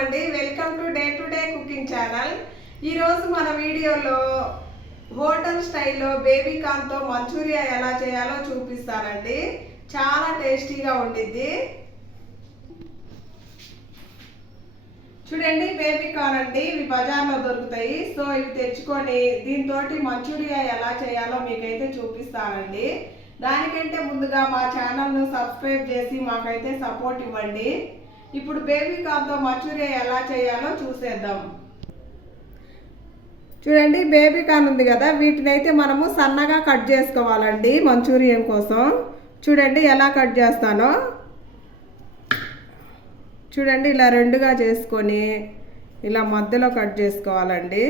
అండి, welcome to day cooking channel. ఈరోజు మన వీడియోలో హోటల్ స్టైల్లో బేబీ కార్న్ తో మంచూరియా ఎలా చేయాలో చూపిస్తానండి. చాలా టేస్టీగా ఉండిద్ది. చూడండి, బేబీ కార్న్ అండి, ఇవి బజార్లో దొరుకుతాయి. సో ఇవి తెచ్చుకొని దీంతో మంచూరియా ఎలా చేయాలో మీకైతే చూపిస్తానండి. దానికంటే ముందుగా మా ఛానల్ను సబ్స్క్రైబ్ చేసి మాకైతే సపోర్ట్ ఇవ్వండి. ఇప్పుడు బేబీ కార్న్తో మంచూరియా ఎలా చేయాలో చూసేద్దాం. చూడండి, బేబీ కార్న్ ఉంది కదా, వీటిని అయితే మనము సన్నగా కట్ చేసుకోవాలండి మంచూరియన్ కోసం. చూడండి ఎలా కట్ చేస్తానో. చూడండి, ఇలా రెండుగా చేసుకొని ఇలా మధ్యలో కట్ చేసుకోవాలండి.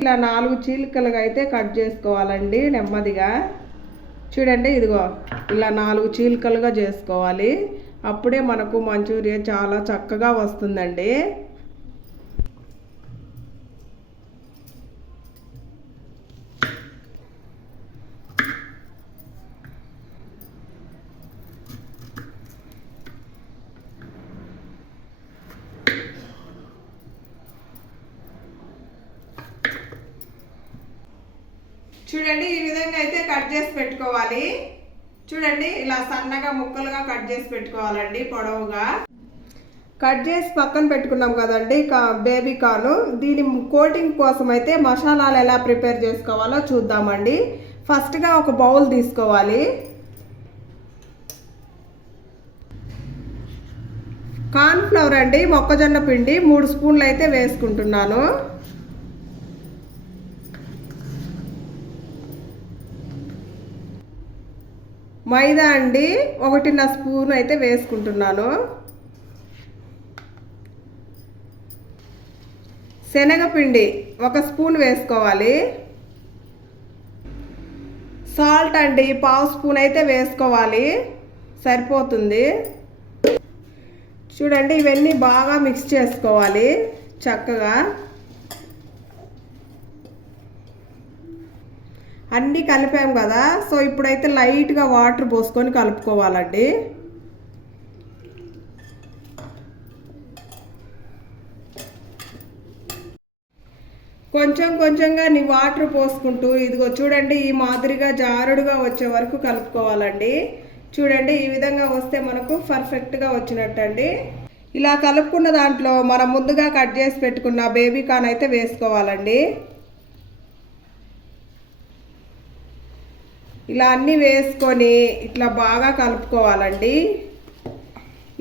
ఇలా 4 చీలికలుగా అయితే కట్ చేసుకోవాలండి నెమ్మదిగా. చూడండి, ఇదిగో ఇలా 4 చీలికలుగా చేసుకోవాలి. అప్పుడే మనకు మంచూరియా చాలా చక్కగా వస్తుందండి. చూడండి, ఈ విధంగా అయితే కట్ చేసి పెట్టుకోవాలి. చూడండి, ఇలా సన్నగా ముక్కలుగా కట్ చేసి పెట్టుకోవాలండి, పొడవుగా కట్ చేసి పక్కన పెట్టుకున్నాం కదండి బేబీ కార్న్. దీని కోటింగ్ కోసం అయితే మసాలాలు ఎలా ప్రిపేర్ చేసుకోవాలో చూద్దామండి. ఫస్ట్గా ఒక బౌల్ తీసుకోవాలి. కార్న్ ఫ్లవర్ అండి, మొక్కజొన్న పిండి 3 స్పూన్లు అయితే వేసుకుంటున్నాను. మైదా అండి, 1.5 స్పూన్ అయితే వేసుకుంటున్నాను. శనగపిండి 1 స్పూన్ వేసుకోవాలి. సాల్ట్ అండి, 1/2 స్పూన్ అయితే వేసుకోవాలి, సరిపోతుంది. చూడండి, ఇవన్నీ బాగా మిక్స్ చేసుకోవాలి చక్కగా. అన్నీ కలిపాం కదా, సో ఇప్పుడైతే లైట్గా వాటర్ పోసుకొని కలుపుకోవాలండి. కొంచెం కొంచెంగా వాటర్ పోసుకుంటూ ఇదిగో చూడండి, ఈ మాదిరిగా జారుడుగా వచ్చే వరకు కలుపుకోవాలండి. చూడండి, ఈ విధంగా వస్తే మనకు పర్ఫెక్ట్గా వచ్చినట్టండి. ఇలా కలుపుకున్న దాంట్లో మనం ముందుగా కట్ చేసి పెట్టుకున్న బేబీ కార్న్ అయితే వేసుకోవాలండి. ఇలా అన్నీ వేసుకొని ఇట్లా బాగా కలుపుకోవాలండి.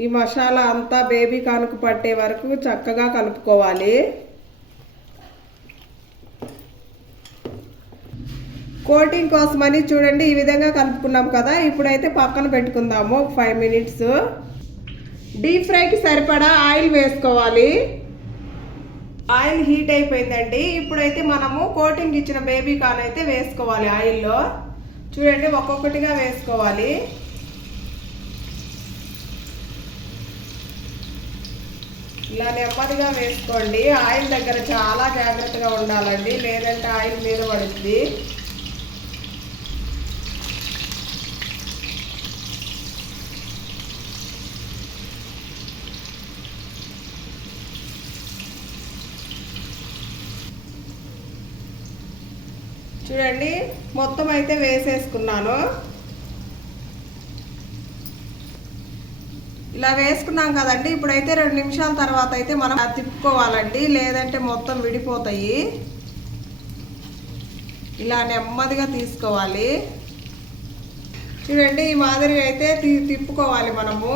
ఈ మసాలా అంతా బేబీ కార్న్కు పట్టే వరకు చక్కగా కలుపుకోవాలి. కోటింగ్ కోసమని చూడండి ఈ విధంగా కలుపుకున్నాం కదా, ఇప్పుడైతే పక్కన పెట్టుకుందాము 5 మినిట్స్. డీప్ ఫ్రైకి సరిపడా ఆయిల్ వేసుకోవాలి. ఆయిల్ హీట్ అయిపోయిందండి. ఇప్పుడైతే మనము కోటింగ్ ఇచ్చిన బేబీ కార్న్ అయితే వేసుకోవాలి ఆయిల్లో. చూడండి, ఒక్కొక్కటిగా వేసుకోవాలి. ఇలా నెమ్మదిగా వేసుకోండి. ఆయిల్ దగ్గర చాలా జాగ్రత్తగా ఉండాలండి, లేదంటే ఆయిల్ మీద పడుతుంది. చూడండి, మొత్తం అయితే వేసేసుకున్నాను. ఇలా వేసుకున్నాం కదండి, ఇప్పుడైతే 2 నిమిషాల తర్వాత అయితే మనం తిప్పుకోవాలండి, లేదంటే మొత్తం విడిపోతాయి. ఇలా నెమ్మదిగా తీసుకోవాలి. చూడండి, ఈ మాదిరిగా అయితే తిప్పుకోవాలి మనము.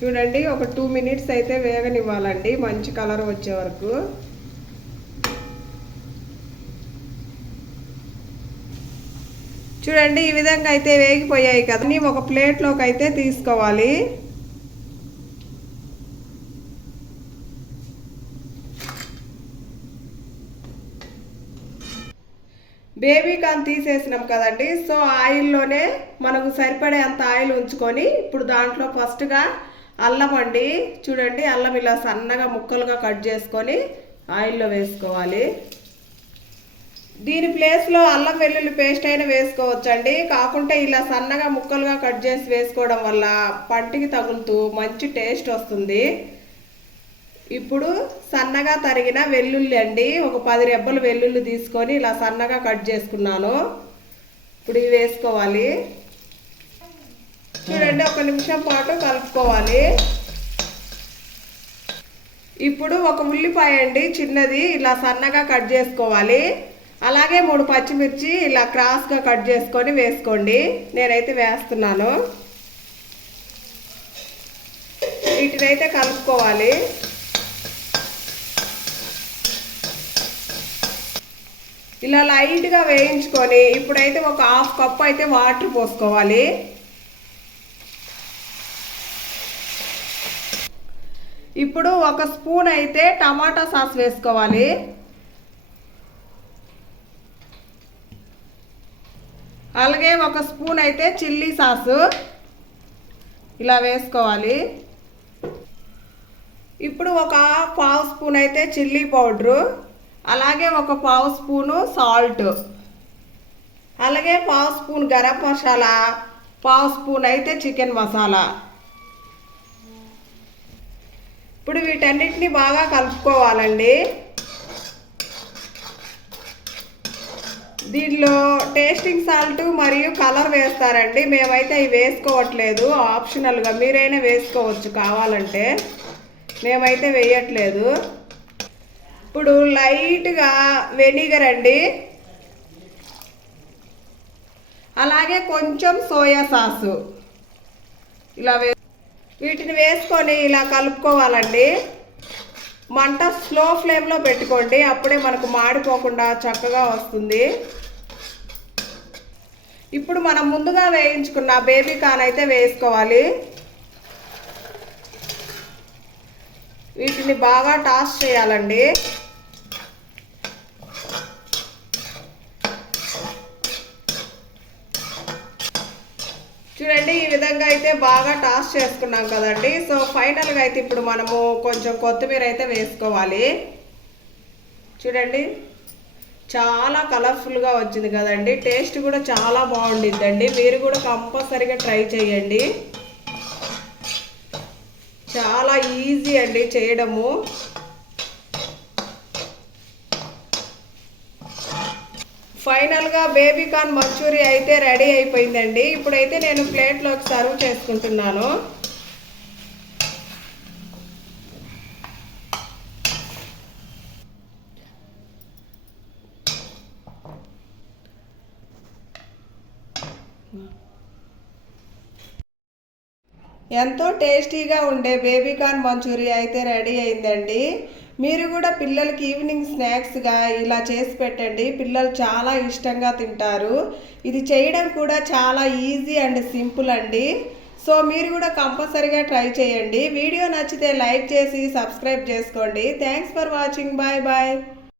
చూడండి, ఒక 2 మినిట్స్ అయితే వేగనివ్వాలండి, మంచి కలర్ వచ్చే వరకు. చూడండి, ఈ విధంగా అయితే వేగిపోయాయి కదా, ఒక ప్లేట్లోకి అయితే తీసుకోవాలి. బేబీ కార్న్ తీసేసినాం కదండి, సో ఆయిల్లోనే మనకు సరిపడే అంత ఆయిల్ ఉంచుకొని ఇప్పుడు దాంట్లో ఫస్ట్గా అల్లం అండి, చూడండి అల్లం ఇలా సన్నగా ముక్కలుగా కట్ చేసుకొని ఆయిల్లో వేసుకోవాలి. దీని ప్లేస్లో అల్లం వెల్లుల్లి పేస్ట్ అయినా వేసుకోవచ్చండి. కాకుంటే ఇలా సన్నగా ముక్కలుగా కట్ చేసి వేసుకోవడం వల్ల పంటికి తగులుతూ మంచి టేస్ట్ వస్తుంది. ఇప్పుడు సన్నగా తరిగిన వెల్లుల్లి అండి, ఒక 10 రెబ్బలు వెల్లుల్లి తీసుకొని ఇలా సన్నగా కట్ చేసుకున్నాను. ఇప్పుడు ఇవి వేసుకోవాలి. చూడండి, 1 నిమిషం పాటు కలుపుకోవాలి. ఇప్పుడు ఒక ఉల్లిపాయ అండి చిన్నది ఇలా సన్నగా కట్ చేసుకోవాలి. అలాగే 3 పచ్చిమిర్చి ఇలా క్రాస్గా కట్ చేసుకొని వేసుకోండి. నేనైతే వేస్తున్నాను. వీటినైతే కలుపుకోవాలి. ఇలా లైట్గా వేయించుకొని ఇప్పుడైతే ఒక 1/2 కప్పు అయితే వాటర్ పోసుకోవాలి. ఇప్పుడు 1 స్పూన్ అయితే టమాటా సాస్ వేసుకోవాలి. అలాగే 1 స్పూన్ అయితే చిల్లీ సాసు ఇలా వేసుకోవాలి. ఇప్పుడు ఒక 1/2 స్పూన్ అయితే చిల్లీ పౌడరు, అలాగే ఒక 1/2 స్పూను సాల్ట్, అలాగే 1/2 స్పూన్ గరం మసాలా, 1/2 స్పూన్ అయితే చికెన్ మసాలా. ఇప్పుడు వీటన్నిటిని బాగా కలుపుకోవాలండి. దీనిలో టేస్టింగ్ సాల్ట్ మరియు కలర్ వేస్తారండి. మేమైతే ఇవి వేసుకోవట్లేదు, ఆప్షనల్గా మీరైనా వేసుకోవచ్చు కావాలంటే. మేమైతే వేయట్లేదు. ఇప్పుడు లైట్గా వెనిగర్ అండి, అలాగే కొంచెం సోయా సాసు ఇలా వీటిని వేసుకొని ఇలా కలుపుకోవాలండి. మంట స్లో ఫ్లేమ్లో పెట్టుకోండి, అప్పుడే మనకు మాడిపోకుండా చక్కగా వస్తుంది. ఇప్పుడు మనం ముందుగా వేయించుకున్న బేబీ కార్న్ అయితే వేసుకోవాలి. వీటిని బాగా టాస్ చేయాలండి. చూడండి, ఈ విధంగా అయితే బాగా టాస్ చేసుకున్నాం కదండి. సో ఫైనల్గా అయితే ఇప్పుడు మనము కొంచెం కొత్తిమీర అయితే వేసుకోవాలి. చూడండి, చాలా కలర్ఫుల్గా వచ్చింది కదండి. టేస్ట్ కూడా చాలా బాగుండిద్దండి. మీరు కూడా కంపల్సరీగా ట్రై చేయండి. చాలా ఈజీ అండి చేయడము. ఫైనల్గా బేబీ కార్న్ మంచూరియా అయితే రెడీ అయిపోయిందండి. ఇప్పుడైతే నేను ప్లేట్లోకి సర్వ్ చేసుకుంటున్నాను. ఎంతో టేస్టీగా ఉండే బేబీ కార్న్ మంచూరియా అయితే రెడీ అయిందండి. మీరు కూడా పిల్లలకి ఈవినింగ్ స్నాక్స్గా ఇలా చేసి పెట్టండి. పిల్లలు చాలా ఇష్టంగా తింటారు. ఇది చేయడం కూడా చాలా ఈజీ అండ్ సింపుల్ అండి. సో మీరు కూడా కంపల్సరీగా ట్రై చేయండి. వీడియో నచ్చితే లైక్ చేసి సబ్స్క్రైబ్ చేసుకోండి. Thanks for watching. Bye bye.